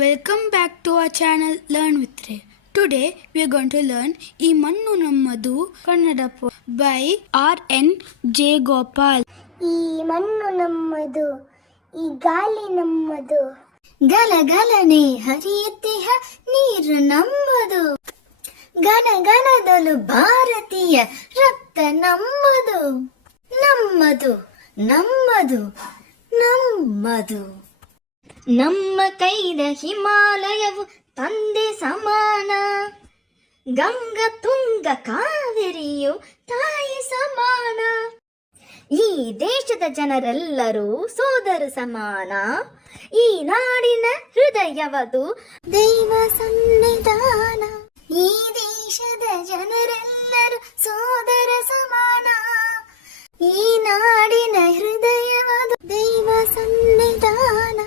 Welcome back to our channel Learn with Ray. Today we are going to learn ಈ ಮಣ್ಣು ನಮ್ಮದು Kannada by R.N. Jayagopal. ಈ ಮಣ್ಣು ನಮ್ಮದು, ಈ ಗಾಳಿ ನಮ್ಮದು, ಗಲಗಲನೆ ಹರಿಯುತ್ತಿಹ ನೀರು ನಮ್ಮದು, ಗನಗನದಲು ಭಾರತೀಯ ರಕ್ತ ನಮ್ಮದು, ನಮ್ಮದು ನಮ್ಮದು ನಮ್ಮದು. ನಮ್ಮ ಕೈದ ಹಿಮಾಲಯವು ತಂದೆ ಸಮಾನ, ಗಂಗ ತುಂಗ ಕಾವೇರಿಯು ತಾಯಿ ಸಮಾನ. ಈ ದೇಶದ ಜನರೆಲ್ಲರೂ ಸೋದರ ಸಮಾನ, ಈ ನಾಡಿನ ಹೃದಯವದು ದೈವ ಸನ್ನಿಧಾನ. ಈ ದೇಶದ ಜನರೆಲ್ಲರೂ ಸೋದರ ಸಮಾನ, ಈ ನಾಡಿನ ಹೃದಯವದು ದೈವ ಸನ್ನಿಧಾನ.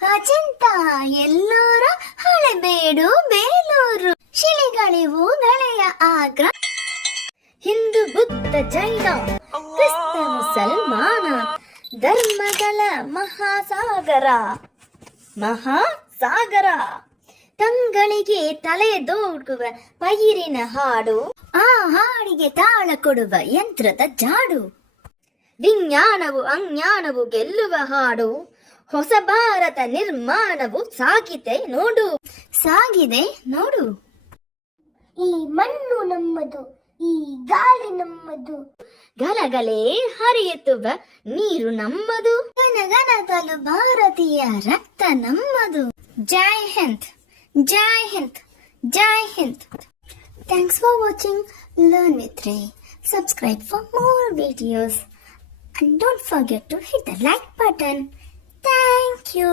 ಅಜಂತ ಎಲ್ಲೋರ ಹಳೆಬೇಡು ಬೇಲೂರು, ಶಿಲೆಗಳಿವು ಗಳೆಯ ಆಗ್ರ. ಹಿಂದೂ ಬುದ್ಧ ಜೈನ ಕ್ರಿಸ್ತ ಮುಸಲ್ಮಾನ, ಧರ್ಮಗಳ ಮಹಾಸಾಗರ ಮಹಾಸಾಗರ. ತಂಗಳಿಗೆ ತಲೆದೋಡುವ ಪೈರಿನ ಹಾಡು, ಆ ಹಾಡಿಗೆ ತಾಳ ಕೊಡುವ ಯಂತ್ರದ ಜಾಡು. ವಿಜ್ಞಾನವು ಅಜ್ಞಾನವು ಗೆಲ್ಲುವ ಹಾಡು, ಹೊಸ ಭಾರತ ನಿರ್ಮಾಣವು ಸಾಗಿದೆ ನೋಡು, ಸಾಗಿದೆ ನೋಡು. ಈ ಮಣ್ಣು ನಮ್ಮದು, ಈ ಗಾಳಿ ನಮ್ಮದು, ಗಲಗಲೆ ಹರಿಯುತ್ತುವ ನೀರು ನಮ್ಮದು, ಗನಗನದಲು ಭಾರತೀಯ ರಕ್ತ ನಮ್ಮದು. ಜೈ ಹಿಂದ್, ಜೈ ಹಿಂದ್, ಜೈ Hind. Thanks for watching Learn with Ray. Subscribe for more videos and don't forget to hit the like button. Thank you.